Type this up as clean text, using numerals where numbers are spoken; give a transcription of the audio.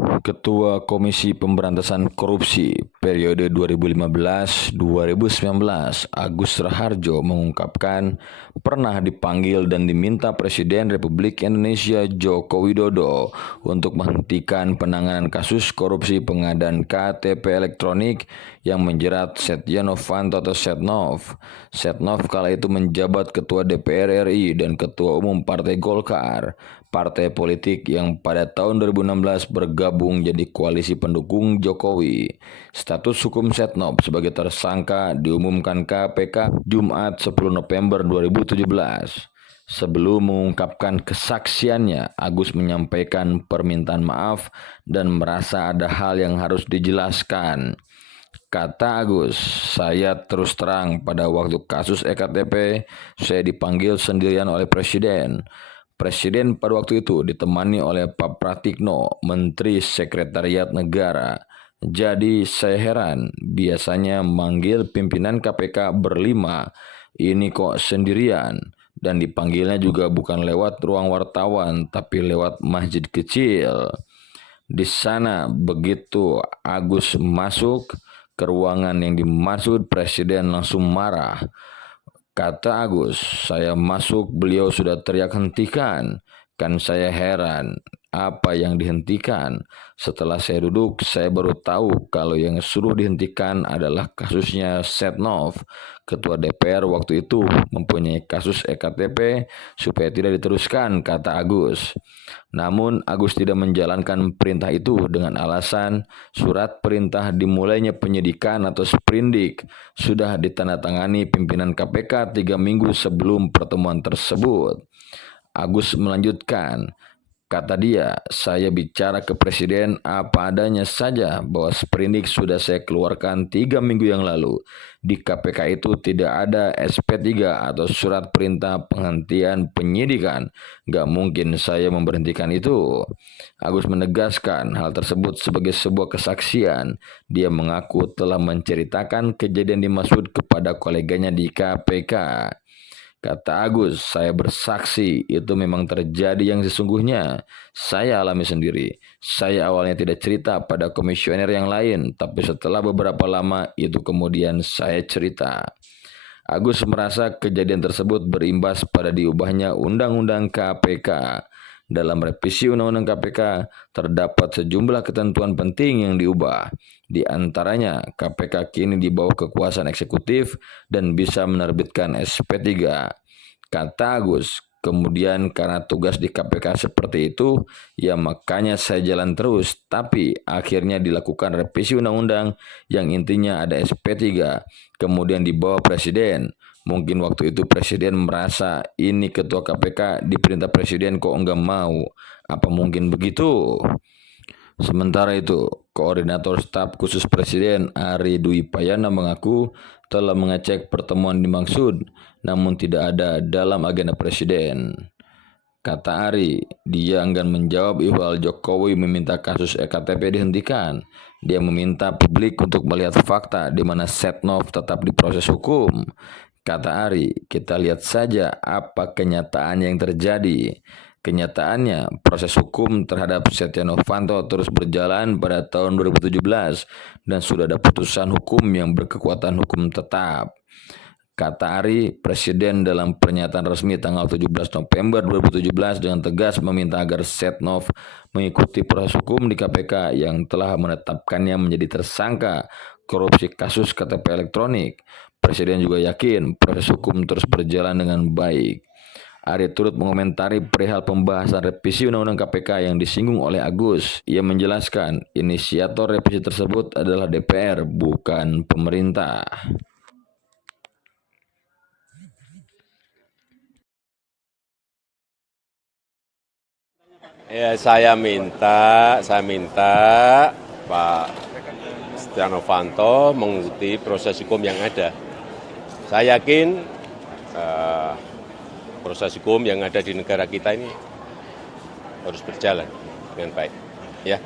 Ketua Komisi Pemberantasan Korupsi periode 2015-2019 Agus Raharjo mengungkapkan pernah dipanggil dan diminta Presiden Republik Indonesia Joko Widodo untuk menghentikan penanganan kasus korupsi pengadaan KTP elektronik yang menjerat Setia Novanto atau Setnov. Setnov kala itu menjabat Ketua DPR RI dan Ketua Umum Partai Golkar, partai politik yang pada tahun 2016 bergabung jadi koalisi pendukung Jokowi. Status hukum Setnov sebagai tersangka diumumkan KPK Jumat 10 November 2017. Sebelum mengungkapkan kesaksiannya, Agus menyampaikan permintaan maaf dan merasa ada hal yang harus dijelaskan. Kata Agus, saya terus terang pada waktu kasus EKTP, saya dipanggil sendirian oleh Presiden. Presiden pada waktu itu ditemani oleh Pak Pratikno, Menteri Sekretariat Negara. Jadi saya heran, biasanya manggil pimpinan KPK berlima, ini kok sendirian. Dan dipanggilnya juga bukan lewat ruang wartawan, tapi lewat masjid kecil. Di sana begitu Agus masuk ke ruangan yang dimaksud, Presiden langsung marah. Kata Agus, saya masuk beliau sudah teriak hentikan. Kan saya heran, apa yang dihentikan? Setelah saya duduk, saya baru tahu kalau yang suruh dihentikan adalah kasusnya Setnov. Ketua DPR waktu itu mempunyai kasus EKTP supaya tidak diteruskan, kata Agus. Namun Agus tidak menjalankan perintah itu dengan alasan surat perintah dimulainya penyidikan atau sprindik sudah ditandatangani pimpinan KPK 3 minggu sebelum pertemuan tersebut. Agus melanjutkan, kata dia, saya bicara ke Presiden apa adanya saja bahwa sprindik sudah saya keluarkan 3 minggu yang lalu. Di KPK itu tidak ada SP3 atau surat perintah penghentian penyidikan. Gak mungkin saya memberhentikan itu. Agus menegaskan hal tersebut sebagai sebuah kesaksian. Dia mengaku telah menceritakan kejadian dimaksud kepada koleganya di KPK. Kata Agus, saya bersaksi itu memang terjadi yang sesungguhnya. Saya alami sendiri. Saya awalnya tidak cerita pada komisioner yang lain, tapi setelah beberapa lama itu kemudian saya cerita. Agus merasa kejadian tersebut berimbas pada diubahnya Undang-Undang KPK. Dalam revisi Undang-Undang KPK terdapat sejumlah ketentuan penting yang diubah. Di antaranya, KPK kini di bawah kekuasaan eksekutif dan bisa menerbitkan SP3. Kata Agus, kemudian karena tugas di KPK seperti itu, ya makanya saya jalan terus. Tapi akhirnya dilakukan revisi undang-undang yang intinya ada SP3, kemudian di bawah Presiden. Mungkin waktu itu Presiden merasa ini ketua KPK diperintah Presiden kok enggak mau. Apa mungkin begitu? Sementara itu, Koordinator Staf Khusus Presiden Ari Dwi Payana mengaku telah mengecek pertemuan dimaksud, namun tidak ada dalam agenda Presiden. Kata Ari, dia enggan menjawab ihwal Jokowi meminta kasus EKTP dihentikan. Dia meminta publik untuk melihat fakta di mana Setnov tetap diproses hukum. Kata Ari, kita lihat saja apa kenyataan yang terjadi. Kenyataannya, proses hukum terhadap Setia Novanto terus berjalan pada tahun 2017 dan sudah ada putusan hukum yang berkekuatan hukum tetap. Kata Ari, Presiden dalam pernyataan resmi tanggal 17 November 2017 dengan tegas meminta agar Setnov mengikuti proses hukum di KPK yang telah menetapkannya menjadi tersangka korupsi kasus KTP elektronik. Presiden juga yakin proses hukum terus berjalan dengan baik. Ari turut mengomentari perihal pembahasan revisi Undang-Undang KPK yang disinggung oleh Agus. Ia menjelaskan, inisiator revisi tersebut adalah DPR, bukan pemerintah. Ya, saya minta Pak Setia Novanto mengikuti proses hukum yang ada. Saya yakin proses hukum yang ada di negara kita ini harus berjalan dengan baik. Ya.